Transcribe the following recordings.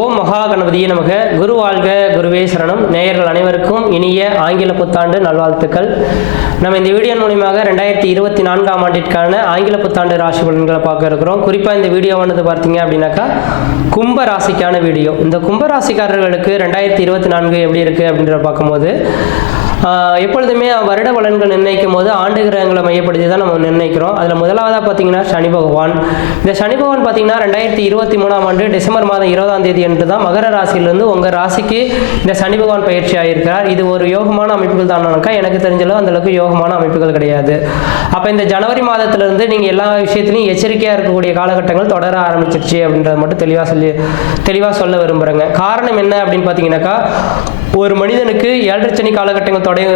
ஓம் மகா கணபதியே நமக. குரு வாழ்க குருவே சரணம். நேயர்கள் அனைவருக்கும் இனிய ஆங்கில புத்தாண்டு நல்வாழ்த்துக்கள். நம்ம இந்த வீடியோ மூலியமாக ரெண்டாயிரத்தி இருபத்தி நான்காம் ஆண்டிற்கான ஆங்கில புத்தாண்டு ராசி பலன்களை பார்க்க இருக்கிறோம். குறிப்பாக இந்த வீடியோவானது பார்த்தீங்க அப்படின்னாக்கா கும்ப ராசிக்கான வீடியோ. இந்த கும்ப ராசிக்காரர்களுக்கு ரெண்டாயிரத்தி இருபத்தி நான்கு எப்படி இருக்குது அப்படின்றத பார்க்கும்போது எப்பொழுதுமே வருட பலன்கள் நிர்ணயிக்கும் போது ஆண்டு கிரகங்களை மையப்படுத்தி தான் நம்ம நிர்ணயிக்கிறோம். அதில் முதலாவதாக பார்த்தீங்கன்னா சனி பகவான். இந்த சனி பகவான் பார்த்தீங்கன்னா ரெண்டாயிரத்தி இருபத்தி மூணாம் ஆண்டு டிசம்பர் மாதம் இருபதாம் தேதி என்று தான் மகர ராசியிலிருந்து உங்கள் ராசிக்கு இந்த சனி பகவான் பயிற்சி ஆகியிருக்கிறார் இது ஒரு யோகமான அமைப்புகள் தானாக்கா எனக்கு தெரிஞ்சளவு அந்தளவுக்கு யோகமான அமைப்புகள் கிடையாது. அப்போ இந்த ஜனவரி மாதத்திலிருந்து நீங்கள் எல்லா விஷயத்துலையும் எச்சரிக்கையாக இருக்கக்கூடிய காலகட்டங்கள் தொடர ஆரம்பிச்சிருச்சு அப்படின்றத மட்டும் தெளிவாக சொல்லி தெளிவாக சொல்ல விரும்புகிறேங்க காரணம் என்ன அப்படின்னு பார்த்தீங்கன்னாக்கா ஒரு மனிதனுக்கு ஏழரை சனி காலகட்டங்கள் தொடங்க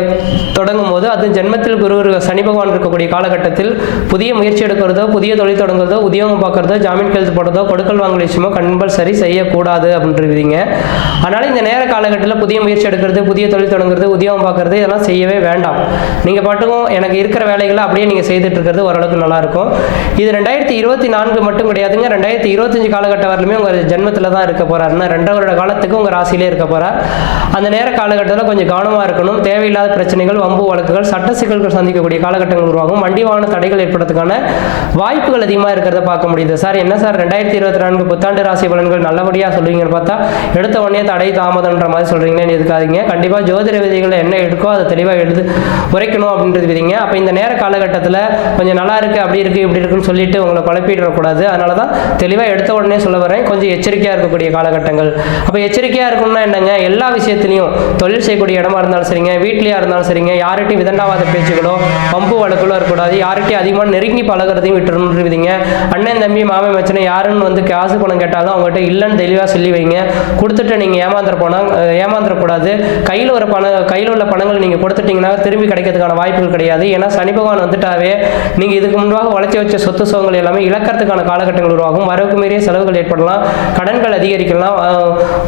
தொடங்கும் போது அது ஜென்மத்தில் குரு சனி பகவான் இருக்கக்கூடிய காலகட்டத்தில் புதிய முயற்சி எடுக்கிறதோ புதிய தொழில் தொடங்குறதோ உத்தியோகம் பார்க்குறதோ ஜாமீன் கையெழுத்து போடுறதோ கொடுக்கல் வாங்கல் விஷயமோ கம்பல்சரி செய்யக்கூடாது அப்படின்றீங்க. அதனால் இந்த நேர காலகட்டத்தில் புதிய முயற்சி எடுக்கிறது புதிய தொழில் தொடங்குறது உத்தியோகம் பார்க்குறது இதெல்லாம் செய்யவே வேண்டாம். நீங்கள் பாட்டுக்கும் எனக்கு இருக்கிற வேலைகளை அப்படியே நீங்கள் செய்துட்டு இருக்கிறது ஓரளவுக்கு நல்லா இருக்கும் இது ரெண்டாயிரத்தி இருபத்தி நான்கு மட்டும் கிடையாதுங்க. ரெண்டாயிரத்தி இருபத்தஞ்சு காலகட்டம் வரலுமே உங்கள் ஜென்மத்தில் தான் இருக்க போறாருன்னா ரெண்டரை வருட காலத்துக்கு உங்கள் ராசியிலே இருக்க போறார். அந்த நேர காலகட்டத்தில் கொஞ்சம் கவனமாக இருக்கணும். தேவையில்லாத பிரச்சனைகள் வம்பு வழக்குகள் சட்ட சிக்கல்கள் சந்திக்கக்கூடிய காலகட்டங்கள் உருவாகும். வண்டி வாகன தடைகள் ஏற்படுறதுக்கான வாய்ப்புகள் அதிகமாக இருக்கிறத பார்க்க முடியுது. சார் என்ன சார்? ரெண்டாயிரத்தி இருபத்தி நான்கு புத்தாண்டு ராசி பலன்கள் நல்லபடியாக சொல்லுவீங்கன்னு பார்த்தா எடுத்த உடனே தடை தாமதம்ன்ற மாதிரி சொல்கிறீங்களேன்னு எதுக்காதீங்க. கண்டிப்பாக ஜோதிட விதிகள் என்ன எடுக்கோ அதை தெளிவாக எழுது உரைக்கணும் அப்படின்றது விதிங்க. அப்போ இந்த நேர காலகட்டத்தில் கொஞ்சம் நல்லா இருக்குது அப்படி இருக்குது இப்படி இருக்குன்னு சொல்லிட்டு உங்களை குழப்பிடக்கூடாது. அதனால தான் தெளிவாக எடுத்த உடனே சொல்ல வரேன். கொஞ்சம் எச்சரிக்கையாக இருக்கக்கூடிய காலகட்டங்கள். அப்போ எச்சரிக்கையாக இருக்கணும்னா என்னங்க? எல்லா விஷயத்துலையும் தொழில் செய்யக்கூடிய இடமா இருந்தாலும் சரிங்க வீட்லேயா இருந்தாலும் சரிங்க. யார்கிட்டையும் விதண்டாவாத பேச்சுகளோ பம்பு வழக்குகளோ இருக்கக்கூடாது. யார்கிட்டையும் அதிகமாக நெருங்கி பழகுறதையும் விட்டுருந்துருவீங்க அண்ணன் தம்பி மாமன் மச்சனை யாருன்னு வந்து காசு பணம் கேட்டாலும் அவங்ககிட்ட இல்லைன்னு தெளிவாக சொல்லி வைங்க. கொடுத்துட்டு நீங்கள் ஏமாந்துற போனால் ஏமாந்துடக்கூடாது கையில் ஒரு பணம் கையில் உள்ள பணங்கள் நீங்கள் கொடுத்துட்டீங்கன்னா திரும்பி கிடைக்கிறதுக்கான வாய்ப்புகள் கிடையாது. ஏன்னா சனி பகவான் வந்துட்டாவே நீங்கள் இதுக்கு முன்பாக உழைச்சி வச்ச சொத்து சுகங்கள் எல்லாமே இழக்கிறதுக்கான காலகட்டங்கள் உருவாகும். வரவுக்கு மீறிய செலவுகள் ஏற்படலாம். கடன்கள் அதிகரிக்கலாம்.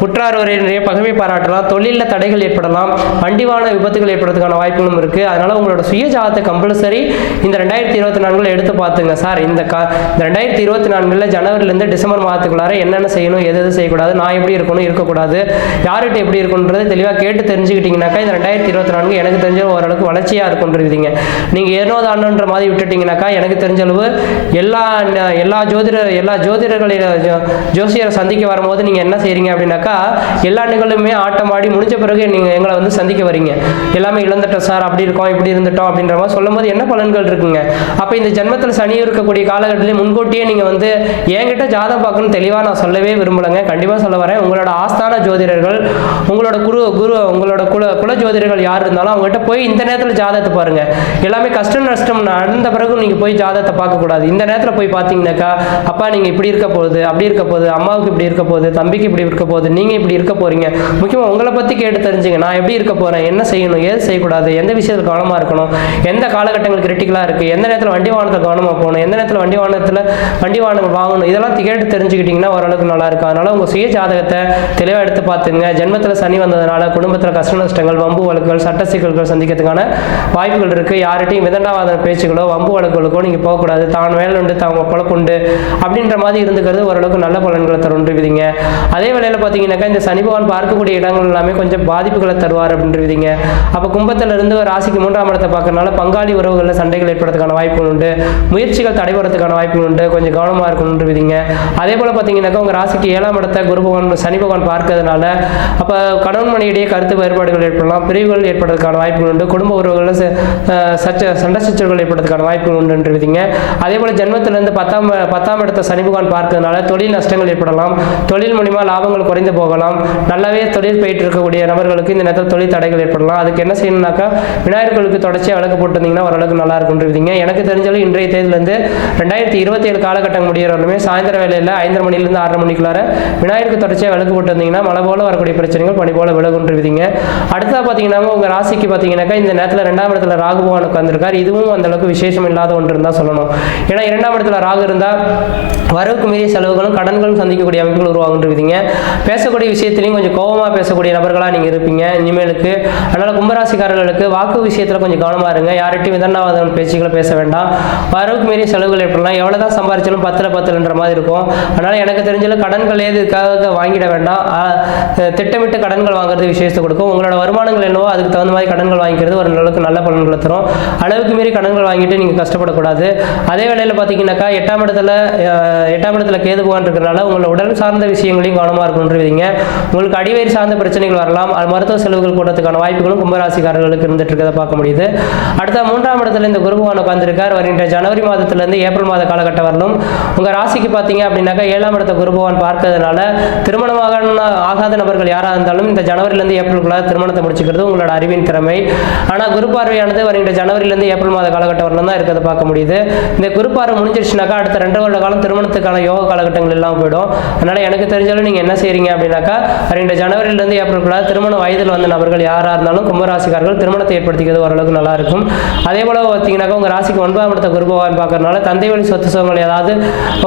உற்றார் உறவினரைய பகமை பாராட்டலாம். தொழிலில் தடைகள் ஏற்படலாம். வண்டிவான விபத்துகள் ஏற்படுறதுக்கான வாய்ப்புகளும் இருக்குது அதனால் உங்களோட சுய ஜாதகத்தை கம்பல்சரி இந்த ரெண்டாயிரத்தி இருபத்தி நான்கில் எடுத்து பார்த்துங்க சார். இந்த கா இந்த ரெண்டாயிரத்தி இருபத்தி நான்கில் ஜனவரிலேருந்து டிசம்பர் மாதத்துக்குள்ளார என்னென்ன செய்யணும் எது எது செய்யக்கூடாது நான் எப்படி இருக்கணும் இருக்கக்கூடாது யார்கிட்ட எப்படி இருக்கணுன்றது தெளிவாக கேட்டு தெரிஞ்சுக்கிட்டிங்கனாக்கா இந்த ரெண்டாயிரத்தி இருபத்தி நான்கு எனக்கு தெரிஞ்ச ஓரளவுக்கு வளர்ச்சியாக இருக்குன்றீங்க நீங்கள் ஏனோ ஆண்டுன்ற மாதிரி விட்டுட்டிங்கனாக்கா எனக்கு தெரிஞ்ச அளவு எல்லா எல்லா ஜோதிட எல்லா ஜோதிடர்களில் ஜோ- ஜோசியரை சந்திக்க வரும்போது நீங்கள் என்ன செய்கிறீங்க அப்படின்னாக்கா எல்லா நிகழ்வுமே ஆட்டம் ஆடி முடிஞ்ச பிறகு நீங்கள் எங்களை வந்து சந்திக்க வரீங்க. எல்லாமே இழந்துட்டோம் சார் அப்படி இருக்கோம் இப்படி இருந்துட்டோம் அப்படின்ற மாதிரி சொல்லும் போது என்ன பலன்கள் இருக்குங்க? அப்போ இந்த ஜென்மத்தில் சனி இருக்கக்கூடிய காலகட்டத்திலே முன்கூட்டியே நீங்கள் வந்து என்கிட்ட ஜாதகம் பார்க்கணும் தெளிவாக நான் சொல்லவே விரும்பலைங்க. கண்டிப்பாக சொல்ல வரேன். உங்களோட ஆஸ்தான ஜோதிடர்கள் உங்களோட குரு குரு உங்களோட குல குல ஜோதிடர்கள் யார் இருந்தாலும் அவங்ககிட்ட போய் இந்த நேரத்தில் ஜாதகத்தை பாருங்கள் எல்லாமே கஷ்டம் நஷ்டம் நடந்த பிறகு நீங்கள் போய் ஜாதகத்தை பார்க்கக்கூடாது. இந்த நேரத்தில் போய் பார்த்தீங்கன்னாக்கா அப்பா நீங்கள் இப்படி இருக்க போகுது அப்படி இருக்க போகுது அம்மாவுக்கு இப்படி இருக்க போகுது தம்பிக்கு இப்படி இருக்க போகுது நீங்கள் இப்படி இருக்க போகிறீங்க முக்கியமாக உங்களை பற்றி கேட்டு தெரிஞ்சுங்க. நான் எப்படி இருக்க போகிறேன் என்ன செய்யணும் ஏது செய்யக்கூடாது? எந்த விஷயத்தில் கவனமாக இருக்கணும்? எந்த காலகட்டங்கள் கிரிட்டிக்கலாக இருக்குது எந்த நேரத்தில் வண்டி வாகனத்தில் கவனமாக போகணும்? எந்த நேரத்தில் வண்டி வாகனத்தில் வண்டி வாகனங்கள் வாங்கணும்? இதெல்லாம் கேட்டு தெரிஞ்சுக்கிட்டிங்கன்னா ஓரளவுக்கு நல்லா இருக்கும். அதனால் உங்கள் சுய ஜாதகத்தை தெளிவாக எடுத்து பார்த்துங்க. ஜென்மத்தில் சனி வந்ததுனால குடும்பத்தில் கஷ்ட நஷ்டங்கள் வம்பு வழக்குகள் சட்ட சிக்கல்கள் சந்திக்கிறதுக்கான வாய்ப்புகள் இருக்குது யார்கிட்டையும் விதண்டாவாத பேச்சுகளோ வம்பு வழக்குகளுக்கோ நீங்கள் போகக்கூடாது. தான் வேலை உண்டு தான் பொழப்புண்டு அப்படின்ற மாதிரி இருந்துக்கிறது ஓரளவுக்கு நல்ல பலன்களை தருன்றவிதிங்க அதே வேளையில் பார்த்தீங்கன்னாக்கா இந்த சனி பகவான் பார்க்கக்கூடிய இடங்கள் எல்லாமே கொஞ்சம் பாதிப்புகளை தருவார் அப்படின்றவிதிங்க அப்போ கும்பத்துல இருந்து ஒரு ராசிக்கு மூன்றாம் இடத்தை பார்க்கறனால பங்காளி உறவுகளில் சண்டைகள் ஏற்படுறதுக்கான வாய்ப்புகள் உண்டு. முயற்சிகள் தடைபடுறதுக்கான வாய்ப்புகள் உண்டு. கொஞ்சம் கவனமாக இருக்கணும்னு விதிங்க. அதே போல் பார்த்தீங்கன்னாக்கா உங்கள் ராசிக்கு ஏழாம் இடத்தை குரு பகவான் சனி பகவான் பார்க்கறதுனால அப்போ கணவன் மனையிடையே கருத்து வேறுபாடுகள் ஏற்படலாம். பிரிவுகள் ஏற்படுறதுக்கான வாய்ப்புகள் உண்டு. குடும்ப உறவுகளில் ச- சச்ச சண்டை சச்சரவுகள் ஏற்படுறதுக்கான வாய்ப்புகள் உண்டுன்றவிதிங்க அதே போல் ஜென்மத்திலிருந்து பத்தாம் பத்தாம் இடத்தை சனி பகவான் பார்க்கறதுனால தொழில் நஷ்டங்கள் ஏற்படலாம். தொழில் மூலிமா லாபங்கள் குறைந்து போகலாம். நல்லாவே தொழில் போயிட்டு இருக்கக்கூடிய நபர்களுக்கு இந்த நேரத்தில் தொழில் தடைகள் ஏற்படலாம். அதுக்கு என்ன செய்யணும்னாக்கா விநாயகர்களுக்கு தொடர்ச்சியாக விளக்கு போட்டிருந்தீங்கன்னா ஓரளவுக்கு நல்லா இருக்குன்றவிதிங்க எனக்கு தெரிஞ்சாலும் இன்றைய தேதியிலேருந்து ரெண்டாயிரத்தி இருபத்தி ஏழு காலகட்டம் முடிகிறவருமே சாயந்தர வேலையில் ஐந்தரை மணிலேருந்து ஆறரை மணிக்குள்ளார விநாயகருக்கு தொடர்ச்சியாக விளக்கு போட்டிருந்தீங்கன்னா மழை போல வரக்கூடிய பிரச்சனைகள் பனி போல விலகுன்றவிதிங்க அடுத்ததாக பார்த்தீங்கன்னா உங்கள் ராசிக்கு பார்த்தீங்கன்னாக்கா இந்த நேரத்தில் ரெண்டாம் இடத்துல ராகு பகவான் உட்காந்துருக்கார் இதுவும் அந்த அளவுக்கு விசேஷம் இல்லாத ஒன்று தான் சொல்லணும். ஏன்னா இரண்டாம் இடத்துல ராகு இருந்தால் வரவுக்கு மீறிய செலவுகளும் கடன்களும் சந்திக்கக்கூடிய அமைப்புகள் உருவாகுன்றவிதிங்க பேசக்கூடிய விஷயத்திலையும் கொஞ்சம் கோபமாக பேசக்கூடிய நபர்களாக நீங்கள் இருப்பீங்க. இனிமேலுக்கு அதனால் கும்பராசிக்காரர்களுக்கு வாக்கு விஷயத்தில் கொஞ்சம் கவனமாக இருங்க. யார்கிட்டையும் விதண்டாவாதம் பேச்சுக்களை பேச வேண்டாம். வரவுக்கு மீறிய செலவுகள் ஏற்படலாம் எவ்வளோ தான் சம்பாரிச்சாலும் பத்தில் பத்துலன்ற மாதிரி இருக்கும். அதனால் எனக்கு தெரிஞ்சல கடன்கள் எதுக்காக வாங்கிட வேண்டாம். திட்டமிட்டு கடன்கள் வாங்குறது விசேஷத்தை கொடுக்கும். உங்களோட வருமானங்கள் என்னவோ அதுக்கு தகுந்த மாதிரி கடன்கள் வாங்கிக்கிறது ஒரு அளவுக்கு நல்ல பலன்களை தரும். அளவுக்கு மீறி கடன்கள் வாங்கிட்டு நீங்கள் கஷ்டப்படக்கூடாது. அதே வேளையில் பார்த்தீங்கன்னாக்கா எட்டாம் இடத்துல எட்டாம் இடத்துல கேது போகான் இருக்கிறனால உங்களோட உடல் சார்ந்த விஷயங்களையும் கவனமாக இருக்கணுன்றீங்க உங்களுக்கு அடிவயிறு சார்ந்த பிரச்சனைகள் வரலாம். அது மருத்துவ செலவுகள் கூடத்துக்கான வாய்ப்புகளும் கும்பராசிக்காரர்களுக்கு இருந்துட்டு இருக்கிறத பார்க்க முடியுது. அடுத்த மூன்றாம் இடத்துல இந்த குரு உட்காந்துருக்கார் வருகின்ற ஜனவரி மாதத்திலிருந்து ஏப்ரல் மாத காலகட்டம் வரலும் உங்கள் ராசிக்கு பார்த்தீங்க அப்படின்னாக்கா ஏழாம் இடத்த குருபவான் பார்க்கறதுனால திருமணமாக ஆகாத நபர்கள் யாராக இருந்தாலும் இந்த ஜனவரிலேருந்து ஏப்ரலுக்குள்ளாக திருமணத்தை முடிச்சுக்கிறது உங்களோட அறிவின் திறமை. ஆனால் குரு பார்வையானது வருகின்ற ஜனவரிலேருந்து ஏப்ரல் மாத காலகட்டம் வரலாம் தான் இருக்கிறத பார்க்க முடியுது. இந்த குரு பார்வை முடிஞ்சிருச்சுனாக்கா அடுத்த ரெண்டு வருட காலம் திருமணத்துக்கான யோக காலகட்டங்கள் எல்லாம் போயிடும். அதனால் எனக்கு தெரிஞ்சாலும் நீங்கள் என்ன செய்கிறீங்க அப்படின்னாக்கா வருகின்ற ஜனவரிலேருந்து ஏப்ரலுக்குள்ளாக திருமண வயதில் வந்த நபர்கள் யாராக இருந்தாலும் கும்பராசிக்காரர்கள் திருமணத்தை ஏற்படுத்திக்கிறது ஓரளவுக்கு நல்லா இருக்கும் அதே போல் பார்த்தீங்கன்னாக்கா உங்கள் ராசிக்கு ஒன்பதாம் இடத்த குரு பகவான் பார்க்கறதுனால தந்தை வழி சொத்து சுகங்கள் ஏதாவது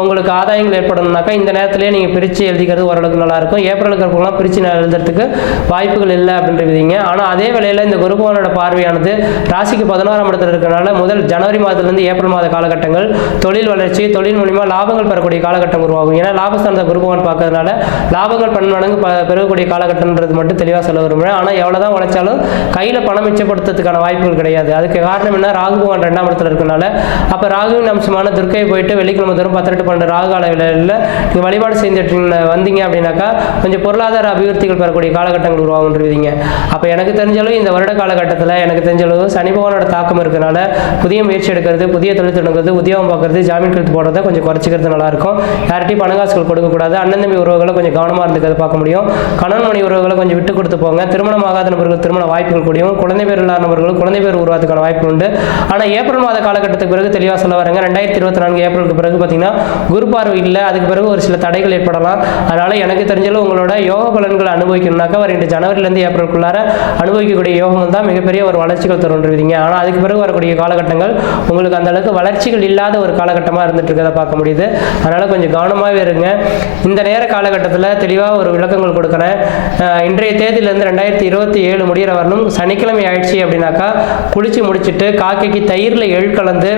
உங்களுக்கு ஆதாயங்கள் ஏற்படணும்னாக்கா இந்த நேரத்திலேயே நீங்கள் பிரித்து எழுதிக்கிறது ஓரளவுக்கு நல்லா இருக்கும் ஏப்ரலுக்கு இருக்கலாம் பிரித்து எழுதுறதுக்கு வாய்ப்புகள் இல்லை அப்படின்றீங்க ஆனால் அதே வேளையில் இந்த குரு பகவானோட பார்வையானது ராசிக்கு பதினோராம் இடத்துல இருக்கிறனால முதல் ஜனவரி மாதத்துலேருந்து ஏப்ரல் மாத காலகட்டங்கள் தொழில் வளர்ச்சி தொழில் மூலிமா லாபங்கள் பெறக்கூடிய காலகட்டம் உருவாகும். ஏன்னா லாபஸ்தானத்தை குரு பகவான் பார்க்கறதுனால லாபங்கள் பன்மடங்கு ப பெறக்கூடிய காலகட்டம்ன்றது மட்டும் தெளிவாக சொல்ல விரும்புகிறேன் ஆனால் எவ்வளோ தான் உழைச்சாலும் கையில் பணம் மிச்சப்படுத்துறதுக்கான வாய்ப்புகள் கிடையாது. அதுக்கு காரணம் என்ன? ராகு பகவான் ரெண்டாம் இடத்துல இருக்கனால. அப்போ ராகுவின் அம்சமான துர்க்கை போயிட்டு வெள்ளிக்கிழமை தூரம் பத்திரெட்டு பன்னெண்டு ராகு கால நீங்கள் வழிபாடு செஞ்சுட்டு வந்தீங்க அப்படின்னாக்கா கொஞ்சம் பொருளாதார அபிவிருத்திகள் பெறக்கூடிய காலகட்டங்கள் உருவாகுன்றீங்க அப்போ எனக்கு தெரிஞ்சளவு இந்த வருட காலகட்டத்தில் எனக்கு தெரிஞ்சளவு சனி பகவானோட தாக்கம் இருக்கனால புதிய முயற்சி எடுக்கிறது புதிய தொழில் தொடங்குறது உத்தியோகம் பார்க்கறது ஜாமீன் கழுத்து போடுறத கொஞ்சம் குறைச்சிக்கிறது நல்லாயிருக்கும் யார்கிட்டையும் பணங்காசுகள் கொடுக்கக்கூடாது. அண்ணன் தம்பி உறவுகளை கொஞ்சம் கவனமாக இருந்துக்கிறது பார்க்க முடியும். கணவன் மணி உறவுகளை கொஞ்சம் விட்டு கொடுத்து போங்க. திருமணம் ஆகாத நபர்கள் திருமண வாய்ப்புகள் கூடியும் குழந்தை பேர் இல்லாத நபர்கள் குழந்தை பேர் உருவாதுக்கான வாய்ப்பு உண்டு. ஆனால் ஏப்ரல் மாத காலகட்டத்துக்கு பிறகு தெளிவாக சொல்ல வரேங்க. ரெண்டாயிரத்தி இருபத்தி நான்கு ஏப்ரலுக்கு பிறகு பார்த்தீங்கன்னா குரு பார்வை இல்லை. அதுக்கு பிறகு ஒரு சில தடைகள் ஏற்படலாம். அதனால் எனக்கு தெரிஞ்சளவு உங்களோட யோக பலன்களை அனுபவிக்கணும்னாக்கா வருகின்ற ஜனவரிலேருந்து ஏப்ரலுக்குள்ளார அனுபவிக்கக்கூடிய யோகம் தான் மிகப்பெரிய ஒரு வளர்ச்சிகள் தருன்றீங்க ஆனால் அதுக்கு பிறகு வரக்கூடிய காலகட்டங்கள் உங்களுக்கு அந்த அளவுக்கு வளர்ச்சிகள் இல்லாத ஒரு காலகட்டமாக இருந்துட்டு இருக்கிறத பார்க்க முடியுது. அதனால் கொஞ்சம் கவனமாகவே இருங்க. இந்த நேர காலகட்டத்தில் தெளிவாக ஒரு விளக்கங்கள் கொடுக்குறேன். இன்றைய தேதியிலேருந்து ரெண்டாயிரத்தி இருபத்தி ஏழு முடிகிற வரணும் சனிக்கிழமை ஆயிடுச்சு அப்படின்னாக்கா குளிச்சு முடிச்சுட்டு காக்கைக்கு தயிரில் எள் கலந்து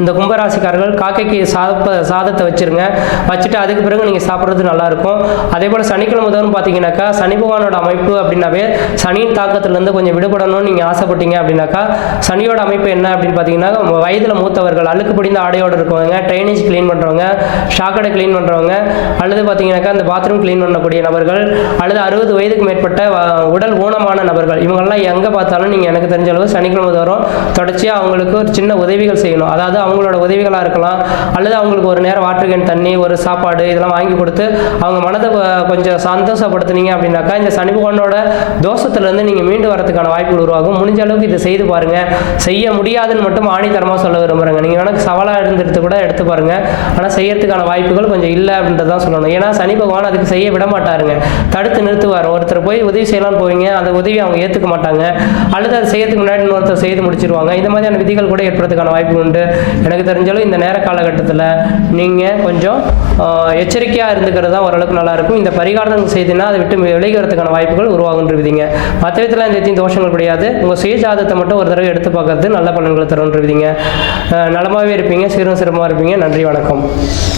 இந்த கும்பராசிக்காரர்கள் காக்கைக்கு சாதப்ப சாதத்தை வச்சுருங்க. வச்சுட்டு அதுக்கு பிறகு நீங்கள் சாப்பிட்றது நல்லாயிருக்கும். அதே போல் சனிக்கிழமை தோறும் பார்த்தீங்கன்னாக்கா சனி பகவானோட அமைப்பு அப்படின்னாவே சனியின் தாக்கத்திலேருந்து கொஞ்சம் விடுபடணும்னு நீங்கள் ஆசைப்பட்டீங்க அப்படின்னாக்கா சனியோட அமைப்பு என்ன அப்படின்னு பார்த்தீங்கன்னா வயதில் மூத்தவர்கள் அழுக்கு பிடிந்த ஆடையோடு இருக்கவங்க ட்ரைனேஜ் க்ளீன் பண்ணுறவங்க ஷாக்கடை க்ளீன் பண்ணுறவங்க அல்லது பார்த்தீங்கன்னாக்கா அந்த பாத்ரூம் க்ளீன் பண்ணக்கூடிய நபர்கள் அல்லது அறுபது வயதுக்கு மேற்பட்ட உடல் ஊனமான நபர்கள் இவங்கெல்லாம் எங்கே பார்த்தாலும் நீங்கள் எனக்கு தெரிஞ்ச அளவு சனிக்கிழமை தோறும் தொடர்ச்சியாக அவங்களுக்கு ஒரு சின்ன உதவிகள் செய்யணும். அதாவது அவங்களோட உதவிகளாக இருக்கலாம். அல்லது அவங்களுக்கு ஒரு நேரம் வாட்டர் கேன் தண்ணி ஒரு சாப்பாடு இதெல்லாம் வாங்கி கொடுத்து அவங்க மனதை கொஞ்சம் சந்தோஷப்படுத்துனீங்க அப்படின்னாக்கா இந்த சனி பகவானோட தோஷத்துலேருந்து நீங்கள் மீண்டு வரதுக்கான வாய்ப்புகள் உருவாகும். முடிஞ்ச அளவுக்கு இதை செய்து பாருங்கள் செய்ய முடியாதுன்னு மட்டும் ஆணித்தரமாக சொல்ல விரும்புகிறேங்க நீங்கள் வேணால் சவாலாக இருந்துட்டு கூட எடுத்து பாருங்கள் ஆனால் செய்யறதுக்கான வாய்ப்புகள் கொஞ்சம் இல்லை அப்படின்றது தான் சொல்லணும். ஏன்னா சனி பகவான் அதுக்கு செய்ய விட மாட்டாருங்க. தடுத்து நிறுத்துவார். ஒருத்தர் போய் உதவி செய்யலாம்னு போவீங்க. அந்த உதவி அவங்க ஏற்றுக்க மாட்டாங்க. அல்லது அதை செய்யறதுக்கு முன்னாடி இன்னொருத்தர் செய்து முடிச்சிருவாங்க. இந்த மாதிரியான விதிகள் கூட ஏற்படுறதுக்கான வாய்ப்பு உண்டு. எனக்கு தெரிஞ்சாலும் இந்த நேர காலகட்டத்தில் நீங்கள் கொஞ்சம் எச்சரிக்கையாக இருந்துக்கிறது தான் ஓரளவுக்கு நல்லாயிருக்கும் இந்த பரிகாரம் செய்துன்னா அதை விட்டு விலகி வரதுக்கான வாய்ப்புகள் உருவாகுன்றவிதிங்க மற்ற விதத்தில் இந்த எத்தையும் தோஷங்கள் கிடையாது. உங்கள் சுய ஜாதகத்தை மட்டும் ஒரு தடவை எடுத்து பார்க்கறது நல்ல பலன்களை தருன்றவிதிங்க நலமாகவே இருப்பீங்க சீரும் சிரமமாக இருப்பீங்க. நன்றி வணக்கம்.